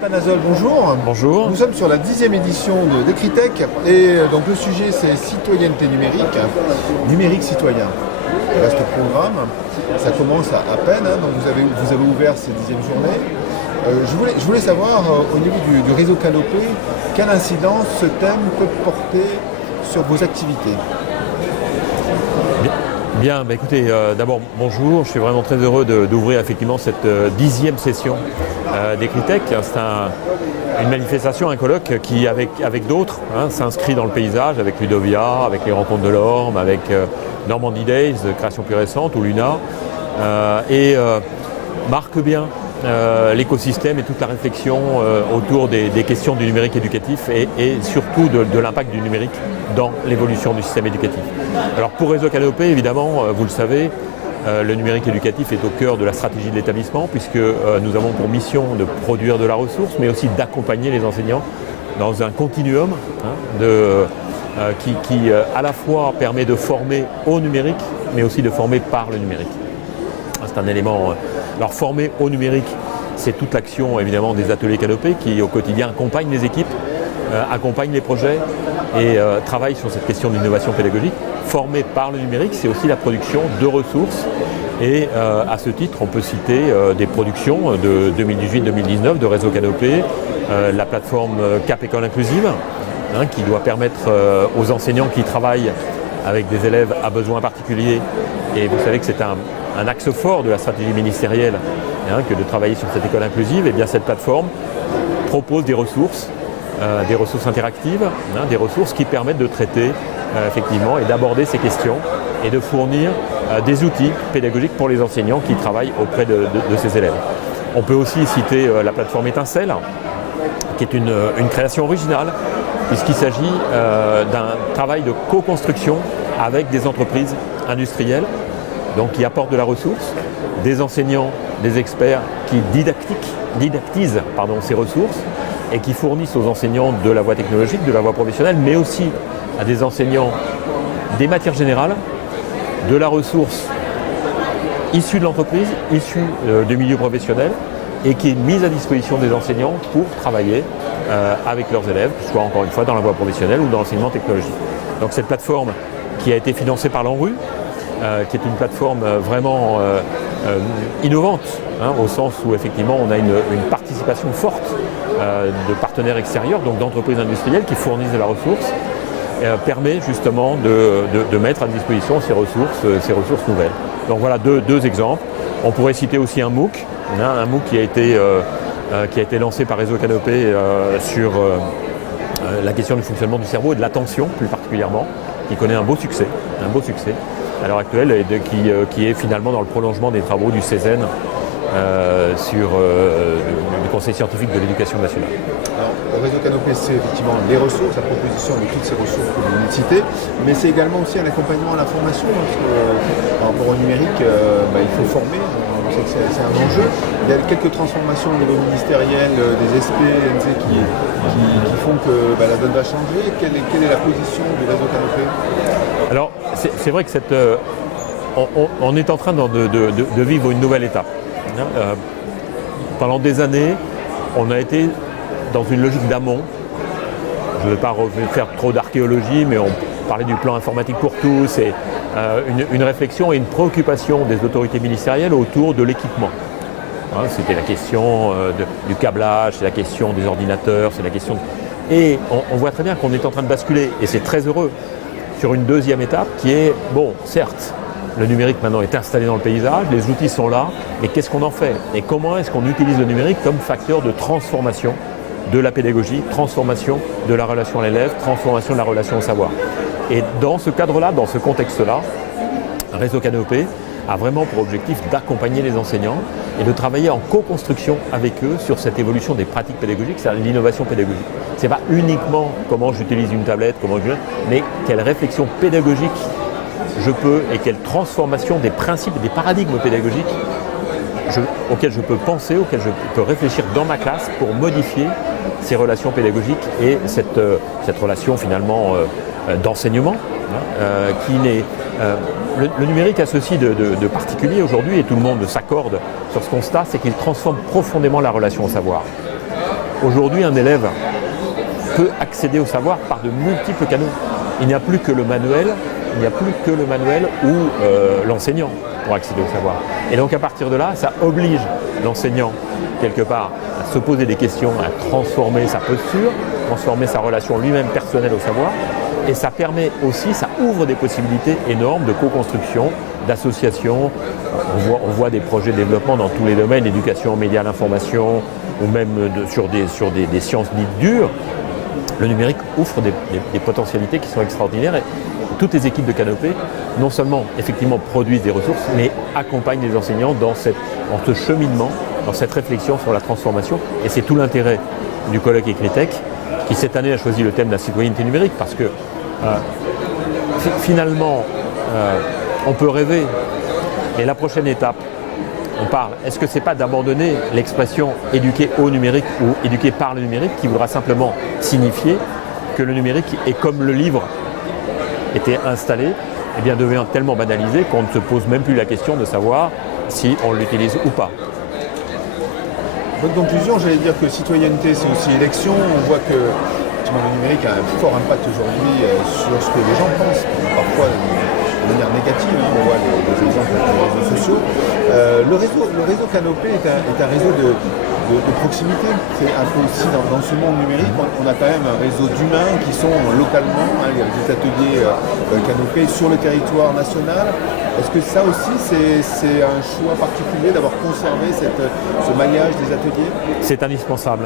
Panazol, bonjour. Bonjour. Nous sommes sur la 10e édition de Decritech et donc le sujet c'est citoyenneté numérique, numérique citoyen. Vaste programme, ça commence à peine, donc vous avez ouvert ces 10e journées. Je voulais savoir au niveau du réseau Canopé, quelle incidence ce thème peut porter sur vos activités. Bien, écoutez, d'abord bonjour, je suis vraiment très heureux d'ouvrir effectivement cette 10e session Decritech. C'est une manifestation, un colloque qui, avec d'autres, s'inscrit dans le paysage, avec Ludovia, avec les rencontres de l'Orme, avec Normandy Days, création plus récente, ou Luna, et marque bien l'écosystème et toute la réflexion autour des questions du numérique éducatif et surtout de l'impact du numérique dans l'évolution du système éducatif. Alors pour Réseau Canopé, évidemment, vous le savez, le numérique éducatif est au cœur de la stratégie de l'établissement puisque nous avons pour mission de produire de la ressource mais aussi d'accompagner les enseignants dans un continuum qui à la fois permet de former au numérique mais aussi de former par le numérique. C'est un élément. Alors former au numérique, c'est toute l'action évidemment des ateliers Canopé qui au quotidien accompagnent les équipes, accompagnent les projets et travaillent sur cette question d'innovation pédagogique. Former par le numérique, c'est aussi la production de ressources et à ce titre, on peut citer des productions de 2018-2019 de Réseau Canopé, la plateforme Cap École Inclusive, qui doit permettre aux enseignants qui travaillent avec des élèves à besoins particuliers, et vous savez que c'est un axe fort de la stratégie ministérielle que de travailler sur cette école inclusive, et bien cette plateforme propose des ressources interactives, des ressources qui permettent de traiter effectivement et d'aborder ces questions et de fournir des outils pédagogiques pour les enseignants qui travaillent auprès de ces élèves. On peut aussi citer la plateforme Étincelle, qui est une création originale, puisqu'il s'agit d'un travail de co-construction avec des entreprises industrielles, donc qui apportent de la ressource, des enseignants, des experts qui didactisent ces ressources et qui fournissent aux enseignants de la voie technologique, de la voie professionnelle, mais aussi à des enseignants des matières générales, de la ressource issue de l'entreprise, issue du milieu professionnel et qui est mise à disposition des enseignants pour travailler avec leurs élèves, que ce soit encore une fois dans la voie professionnelle ou dans l'enseignement technologique. Donc cette plateforme qui a été financée par l'ANRU, qui est une plateforme vraiment innovante, au sens où effectivement on a une participation forte de partenaires extérieurs, donc d'entreprises industrielles qui fournissent de la ressource, permet justement de mettre à disposition ces ressources nouvelles. Donc voilà deux exemples. On pourrait citer aussi un MOOC, un MOOC qui a été lancé par Réseau Canopé sur la question du fonctionnement du cerveau et de l'attention plus particulièrement, qui connaît un beau succès à l'heure actuelle et qui est finalement dans le prolongement des travaux du CESEN sur le Conseil scientifique de l'éducation nationale. Alors, le Réseau Canopé, c'est effectivement les ressources, la proposition de toutes ces ressources que vous venez de citer, mais c'est également aussi un accompagnement à la formation, parce que par rapport au numérique, il faut former, on sait que c'est un enjeu. Il y a quelques transformations au niveau ministériel, des SP, NC qui font que la donne va changer. Quelle est la position du Réseau Canopé ? Alors, c'est vrai que on est en train de vivre une nouvelle étape. Pendant des années, on a été dans une logique d'amont. Je ne vais pas faire trop d'archéologie, mais on parlait du plan informatique pour tous et une réflexion et une préoccupation des autorités ministérielles autour de l'équipement. C'était la question du câblage, c'est la question des ordinateurs, c'est la question... Et on voit très bien qu'on est en train de basculer, et c'est très heureux, sur une deuxième étape qui est, certes, le numérique maintenant est installé dans le paysage, les outils sont là, mais qu'est-ce qu'on en fait? Et comment est-ce qu'on utilise le numérique comme facteur de transformation de la pédagogie, transformation de la relation à l'élève, transformation de la relation au savoir? Et dans ce cadre-là, dans ce contexte-là, Réseau Canopé a vraiment pour objectif d'accompagner les enseignants et de travailler en co-construction avec eux sur cette évolution des pratiques pédagogiques, c'est l'innovation pédagogique. Ce n'est pas uniquement comment j'utilise une tablette, mais quelle réflexion pédagogique je peux et quelle transformation des principes et des paradigmes pédagogiques auxquels je peux penser, auxquels je peux réfléchir dans ma classe pour modifier ces relations pédagogiques et cette relation finalement d'enseignement qui n'est... le numérique a ceci de particulier aujourd'hui, et tout le monde s'accorde sur ce constat, c'est qu'il transforme profondément la relation au savoir. Aujourd'hui, un élève peut accéder au savoir par de multiples canaux. Il n'y a plus que le manuel, ou l'enseignant pour accéder au savoir. Et donc à partir de là, ça oblige l'enseignant, quelque part, à se poser des questions, à transformer sa posture, transformer sa relation lui-même personnelle au savoir. Et ça permet aussi, ça ouvre des possibilités énormes de co-construction, d'association. On voit des projets de développement dans tous les domaines, l'éducation, médias, l'information, ou même sur des sciences dites dures. Le numérique offre des potentialités qui sont extraordinaires. Et toutes les équipes de Canopé, non seulement effectivement produisent des ressources, mais accompagnent les enseignants dans ce cheminement, dans cette réflexion sur la transformation. Et c'est tout l'intérêt du colloque Écritech, qui cette année a choisi le thème de la citoyenneté numérique, parce que finalement, on peut rêver, mais la prochaine étape, on parle, est-ce que ce n'est pas d'abandonner l'expression éduquer au numérique ou éduquer par le numérique, qui voudra simplement signifier que le numérique est comme le livre était installé, eh bien devient tellement banalisé qu'on ne se pose même plus la question de savoir si on l'utilise ou pas. Bonne conclusion, j'allais dire que citoyenneté, c'est aussi élection. On voit que le numérique a un fort impact aujourd'hui sur ce que les gens pensent, parfois de manière négative. On voit des exemples avec les réseaux sociaux. Le réseau Canopé est un réseau de proximité. C'est un peu aussi dans ce monde numérique, on a quand même un réseau d'humains qui sont localement, les ateliers Canopé sur le territoire national. Est-ce que ça aussi, c'est un choix particulier d'avoir conservé ce maillage des ateliers? C'est indispensable.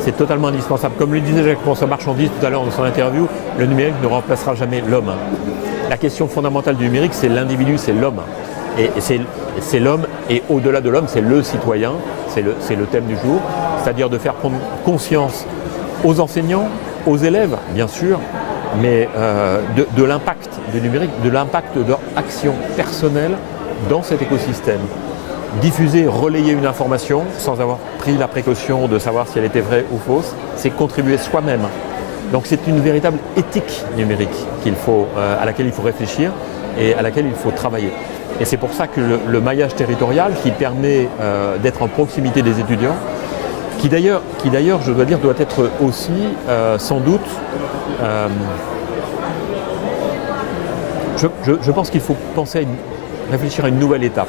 C'est totalement indispensable. Comme le disait Jacques-François Marchandise tout à l'heure dans son interview, le numérique ne remplacera jamais l'homme. La question fondamentale du numérique, c'est l'individu, c'est l'homme. Et c'est l'homme, et au-delà de l'homme, c'est le citoyen, c'est le thème du jour, c'est-à-dire de faire prendre conscience aux enseignants, aux élèves, bien sûr, mais de l'impact du numérique, de l'impact de leur action personnelle dans cet écosystème. Diffuser, relayer une information sans avoir pris la précaution de savoir si elle était vraie ou fausse, c'est contribuer soi-même. Donc c'est une véritable éthique numérique à laquelle il faut réfléchir et à laquelle il faut travailler. Et c'est pour ça que le maillage territorial qui permet d'être en proximité des étudiants, qui d'ailleurs, je dois dire, doit être aussi sans doute... je pense qu'il faut réfléchir à une nouvelle étape.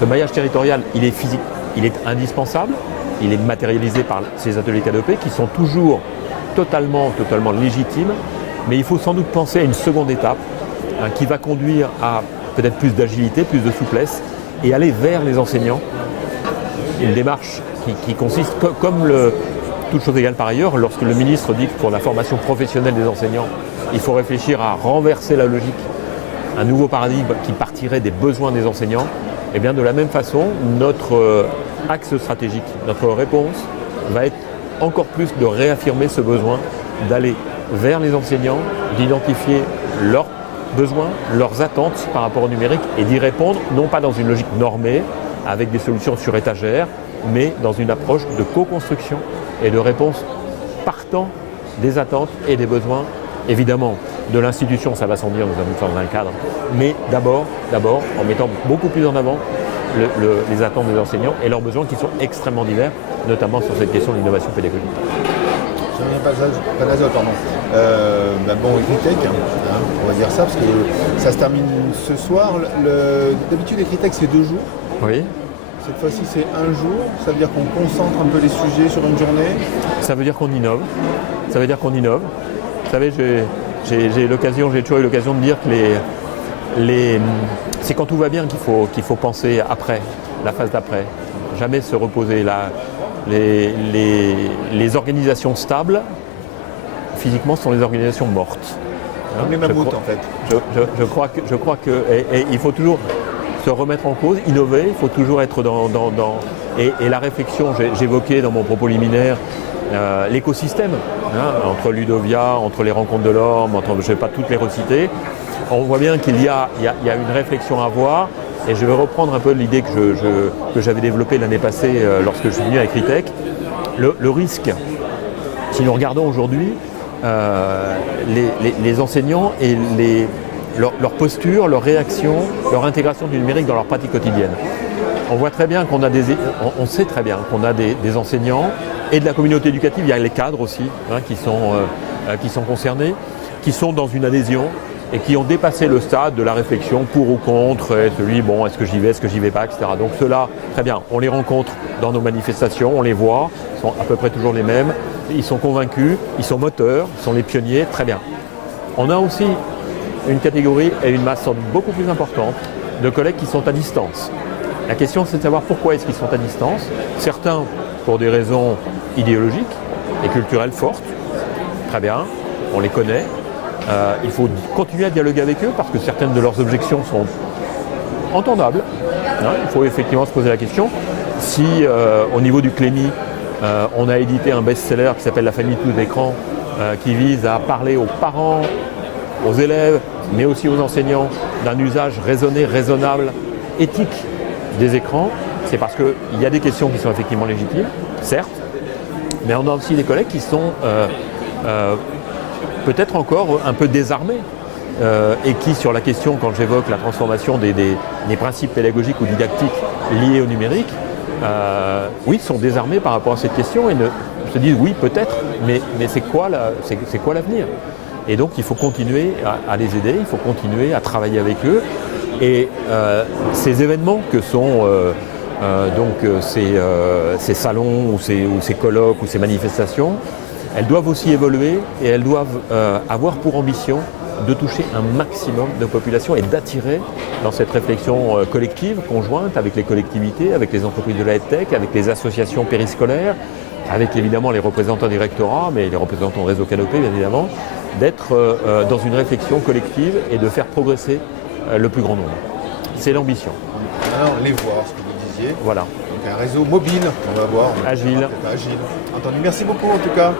Ce maillage territorial, il est physique, il est indispensable, il est matérialisé par ces ateliers Canopé qui sont toujours totalement légitimes, mais il faut sans doute penser à une seconde étape qui va conduire à peut-être plus d'agilité, plus de souplesse et aller vers les enseignants. Une démarche qui consiste, comme toute chose égale par ailleurs, lorsque le ministre dit que pour la formation professionnelle des enseignants, il faut réfléchir à renverser la logique, un nouveau paradigme qui partirait des besoins des enseignants. Et bien de la même façon, notre axe stratégique, notre réponse va être encore plus de réaffirmer ce besoin d'aller vers les enseignants, d'identifier leurs besoins, leurs attentes par rapport au numérique et d'y répondre, non pas dans une logique normée, avec des solutions sur étagère, mais dans une approche de co-construction et de réponse partant des attentes et des besoins, évidemment, de l'institution, ça va sans dire, nous sommes dans un cadre, mais d'abord, en mettant beaucoup plus en avant les attentes des enseignants et leurs besoins qui sont extrêmement divers, notamment sur cette question de l'innovation pédagogique. Panazol, pardon. Écritech, on va dire ça, parce que ça se termine ce soir. D'habitude, Écritech, c'est 2 jours. Oui. Cette fois-ci, c'est 1 jour. Ça veut dire qu'on concentre un peu les sujets sur une journée. Ça veut dire qu'on innove. Vous savez, j'ai toujours eu l'occasion de dire que c'est quand tout va bien qu'il faut penser après, la phase d'après. Jamais se reposer. Les organisations stables, physiquement, sont les organisations mortes. Comme les mammouths, en fait. Je crois que il faut toujours se remettre en cause, innover, il faut toujours être et la réflexion, j'évoquais dans mon propos liminaire l'écosystème, entre Ludovia, entre les rencontres de l'Orme, je ne vais pas toutes les reciter. On voit bien qu'il y a une réflexion à avoir, et je vais reprendre un peu l'idée que j'avais développée l'année passée lorsque je suis venu à Écritech. Le risque, si nous regardons aujourd'hui, les enseignants et leur posture, leur réaction, leur intégration du numérique dans leur pratique quotidienne. On voit très bien on sait très bien qu'on a des enseignants et de la communauté éducative. Il y a les cadres aussi qui sont concernés, qui sont dans une adhésion et qui ont dépassé le stade de la réflexion pour ou contre, et celui, bon, est-ce que j'y vais, est-ce que j'y vais pas, etc. Donc ceux-là, très bien, on les rencontre dans nos manifestations, on les voit, ils sont à peu près toujours les mêmes, ils sont convaincus, ils sont moteurs, ils sont les pionniers, très bien. On a aussi une catégorie et une masse beaucoup plus importante de collègues qui sont à distance. La question, c'est de savoir pourquoi est-ce qu'ils sont à distance. Certains pour des raisons idéologiques et culturelles fortes, très bien, on les connaît. Il faut continuer à dialoguer avec eux parce que certaines de leurs objections sont entendables. Il faut effectivement se poser la question. Si au niveau du CLEMI, on a édité un best-seller qui s'appelle La famille tous écrans, qui vise à parler aux parents, aux élèves, mais aussi aux enseignants d'un usage raisonné, raisonnable, éthique des écrans, c'est parce qu'il y a des questions qui sont effectivement légitimes, certes, mais on a aussi des collègues qui sont peut-être encore un peu désarmés et qui, sur la question, quand j'évoque la transformation des principes pédagogiques ou didactiques liés au numérique, oui, sont désarmés par rapport à cette question et se disent oui, peut-être, mais c'est quoi l'avenir ? Et donc, il faut continuer à les aider, il faut continuer à travailler avec eux. Et ces événements que sont ces salons ou ces colloques ou ces manifestations, elles doivent aussi évoluer et elles doivent avoir pour ambition de toucher un maximum de populations et d'attirer dans cette réflexion collective, conjointe avec les collectivités, avec les entreprises de la EdTech, avec les associations périscolaires, avec évidemment les représentants des rectorats, mais les représentants de Réseau Canopé, bien évidemment, d'être dans une réflexion collective et de faire progresser le plus grand nombre. C'est l'ambition. Alors, les voir, ce que vous disiez. Voilà. Donc un réseau mobile, on va voir. Agile. Agile. Entendu. Merci beaucoup en tout cas.